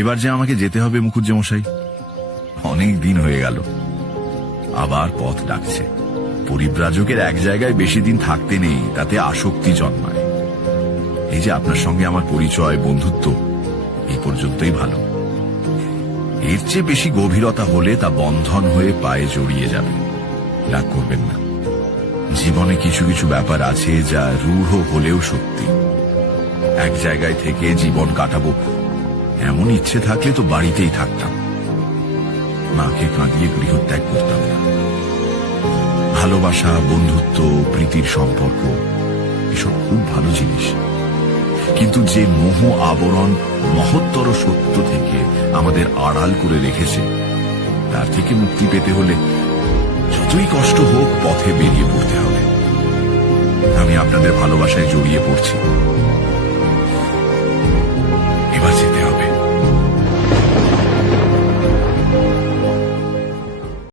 এবার যে আমাকে যেতে হবে মুখুজ্জেমশাই, অনেক দিন হয়ে গেল। আবার পথ ডাকছে। পরিব্রাজকের এক জায়গায় বেশি দিন থাকতে নেই, তাতে আসক্তি জন্মায়। এই যে আপনার সঙ্গে আমার পরিচয়, বন্ধুত্ব, এই পর্যন্তই ভালো। এর চেয়ে বেশি গভীরতা হলে তা বন্ধন হয়ে পায়ে জড়িয়ে যাবে। রাগ করবেন না। জীবনে কিছু কিছু ব্যাপার আছে যা রূঢ় হলেও সত্যি। এক জায়গায় থেকে জীবন কাটাবো এমন ইচ্ছে থাকলে তো বাড়িতেই থাকতাম, মাকে কাঁদিয়ে গৃহত্যাগ করতাম না। ভালোবাসা, বন্ধুত্ব, প্রীতির সম্পর্ক এসব খুব ভালো জিনিস, কিন্তু যে মোহ আবরণ মহত্তর সত্য থেকে আমাদের আড়াল করে রেখেছে, তার থেকে মুক্তি পেতে হলে যতই কষ্ট হোক পথে বেরিয়ে পড়তে হবে। আমি আপনাদের ভালোবাসায় জড়িয়ে পড়ছি, এবার যেতে